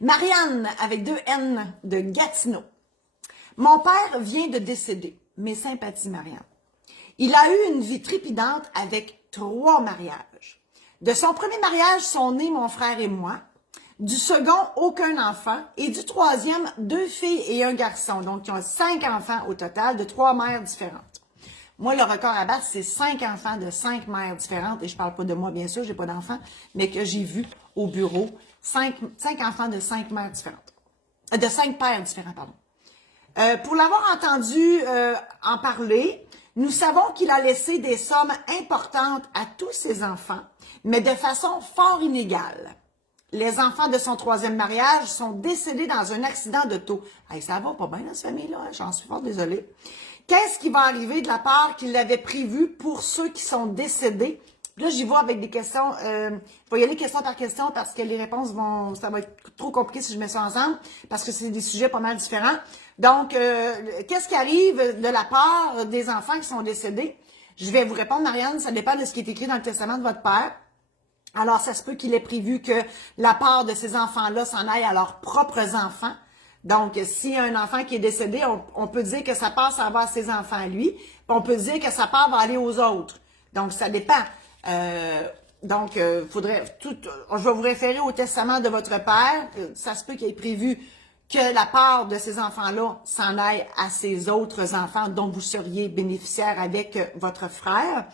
Marianne, avec 2 N, de Gatineau. Mon père vient de décéder. Mes sympathies, Marianne. Il a eu une vie trépidante avec 3 mariages. De son premier mariage sont nés mon frère et moi. Du second, aucun enfant. Et du troisième, 2 filles et un garçon. Donc, ils ont 5 enfants au total de 3 mères différentes. Moi, le record à battre, c'est 5 enfants de 5 mères différentes. Et je parle pas de moi, bien sûr, j'ai pas d'enfants, mais que j'ai vu au bureau. 5 enfants de 5 mères différentes. De 5 pères différents, pardon. Pour l'avoir entendu en parler, nous savons qu'il a laissé des sommes importantes à tous ses enfants, mais de façon fort inégale. Les enfants de son 3e mariage sont décédés dans un accident d'auto. Hey, ça va pas bien dans cette famille-là, hein? J'en suis fort désolée. Qu'est-ce qui va arriver de la part qu'il avait prévu pour ceux qui sont décédés? Là, j'y vais avec des questions. Je vais y aller question par question parce que les réponses ça va être trop compliqué si je mets ça ensemble parce que c'est des sujets pas mal différents. Donc, qu'est-ce qui arrive de la part des enfants qui sont décédés? Je vais vous répondre, Marianne, ça dépend de ce qui est écrit dans le testament de votre père. Alors, ça se peut qu'il ait prévu que la part de ces enfants-là s'en aille à leurs propres enfants. Donc, s'il y a un enfant qui est décédé, on peut dire que sa part, ça va à ses enfants à lui. Puis on peut dire que sa part va aller aux autres. Donc, ça dépend. Faudrait je vais vous référer au testament de votre père. Ça se peut qu'il ait prévu que la part de ces enfants-là s'en aille à ses autres enfants dont vous seriez bénéficiaire avec votre frère,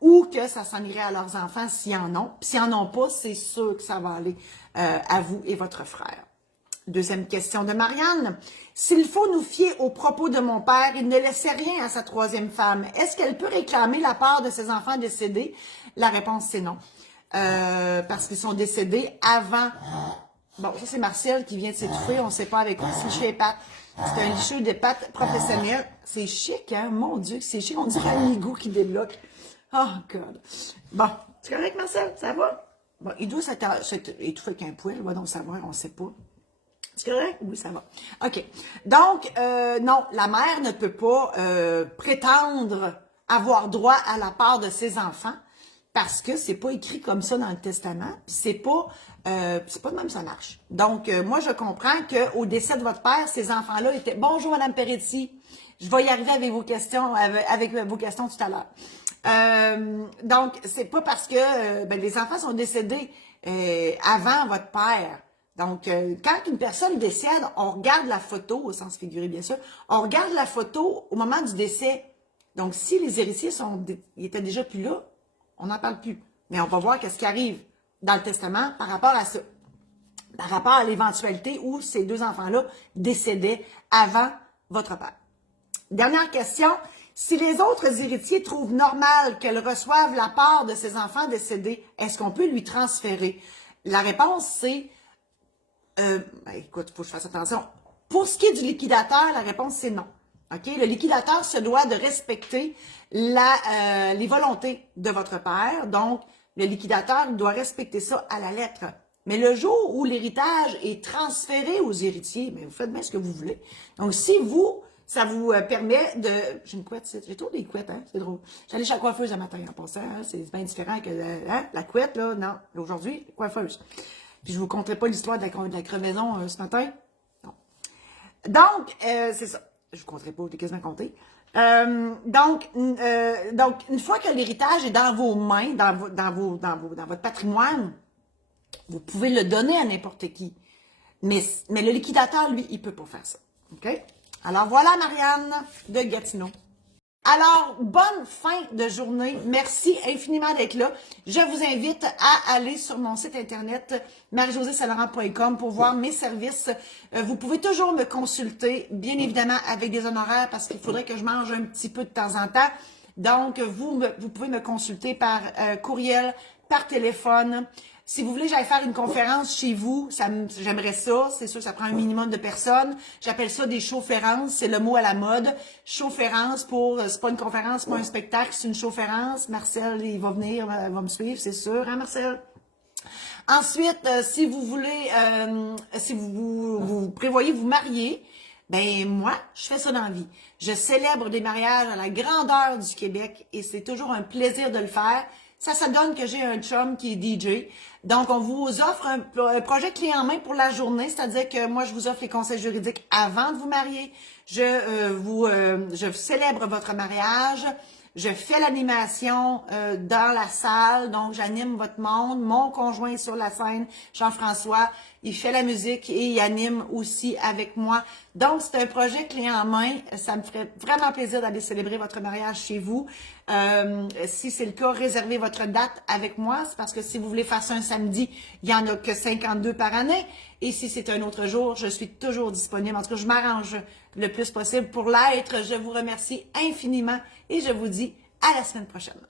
ou que ça s'en irait à leurs enfants s'ils en ont. Puis s'ils en ont pas, c'est sûr que ça va aller à vous et votre frère. Deuxième question de Marianne. S'il faut nous fier aux propos de mon père, il ne laissait rien à sa 3e femme. Est-ce qu'elle peut réclamer la part de ses enfants décédés? La réponse, c'est non. Parce qu'ils sont décédés avant. Bon, ça, c'est Martial qui vient de s'étouffer. On ne sait pas avec quoi. C'est licheux et pâtes. C'est un licheux de pâtes professionnel. C'est chic, hein? Mon Dieu, c'est chic. On dirait un égout qui débloque. Oh, God. Bon, c'est correct, Marcel? Ça va? Bon, il doit s'être étouffé avec un poêle. Va donc savoir, on ne sait pas. C'est correct? Oui, ça va. OK. Donc, non, la mère ne peut pas prétendre avoir droit à la part de ses enfants parce que c'est pas écrit comme ça dans le testament. C'est pas de même ça marche. Donc, moi, je comprends qu'au décès de votre père, ces enfants-là étaient... Bonjour, Madame Peretti. Je vais y arriver avec vos questions, avec vos questions tout à l'heure. Donc, c'est pas parce que les enfants sont décédés avant votre père. Donc, quand une personne décède, on regarde la photo, au sens figuré bien sûr, on regarde la photo au moment du décès. Donc, si les héritiers ils étaient déjà plus là, on n'en parle plus. Mais on va voir qu'est-ce qui arrive dans le testament par rapport à ça. Par rapport à l'éventualité où ces 2 enfants-là décédaient avant votre père. Dernière question. Si les autres héritiers trouvent normal qu'elle reçoive la part de ses enfants décédés, est-ce qu'on peut lui transférer? La réponse, c'est... écoute, il faut que je fasse attention. Pour ce qui est du liquidateur, la réponse, c'est non. OK? Le liquidateur se doit de respecter les volontés de votre père. Donc, le liquidateur doit respecter ça à la lettre. Mais le jour où l'héritage est transféré aux héritiers, vous faites bien ce que vous voulez. Donc, si ça vous permet de... J'ai une couette, j'ai toujours des couettes, hein? C'est drôle. J'allais chez la coiffeuse un matin en passant, hein? C'est bien différent que la couette, là. Non, aujourd'hui, coiffeuse. Puis je vous conterai pas l'histoire de la crevaison ce matin. Non. Donc, c'est ça. Je vous conterai pas, j'ai quasiment compté. Donc, une fois que l'héritage est dans vos mains, dans votre patrimoine, vous pouvez le donner à n'importe qui. Mais le liquidateur, lui, il peut pas faire ça. OK? Alors, voilà, Marianne de Gatineau. Alors, bonne fin de journée. Merci infiniment d'être là. Je vous invite à aller sur mon site internet marie-josée-saint-laurent.com pour voir mes services. Vous pouvez toujours me consulter, bien évidemment, avec des honoraires parce qu'il faudrait que je mange un petit peu de temps en temps. Donc, vous pouvez me consulter par courriel, par téléphone. Si vous voulez que j'aille faire une conférence chez vous, j'aimerais ça. C'est sûr que ça prend un minimum de personnes. J'appelle ça des showférences. C'est le mot à la mode. Showférence c'est pas une conférence, c'est pas un spectacle, c'est une showférence. Marcel, il va venir, va me suivre, c'est sûr, hein, Marcel? Ensuite, si vous voulez, si vous prévoyez vous marier, moi, je fais ça dans la vie. Je célèbre des mariages à la grandeur du Québec et c'est toujours un plaisir de le faire. Ça donne que j'ai un chum qui est DJ. Donc, on vous offre un projet clé en main pour la journée, c'est-à-dire que moi, je vous offre les conseils juridiques avant de vous marier. Je célèbre votre mariage. Je fais l'animation dans la salle, donc j'anime votre monde. Mon conjoint est sur la scène, Jean-François, il fait la musique et il anime aussi avec moi. Donc, c'est un projet clé en main. Ça me ferait vraiment plaisir d'aller célébrer votre mariage chez vous. Si c'est le cas, réservez votre date avec moi. C'est parce que si vous voulez faire ça un samedi, il n'y en a que 52 par année. Et si c'est un autre jour, je suis toujours disponible. En tout cas, je m'arrange le plus possible pour l'être. Je vous remercie infiniment et je vous dis à la semaine prochaine.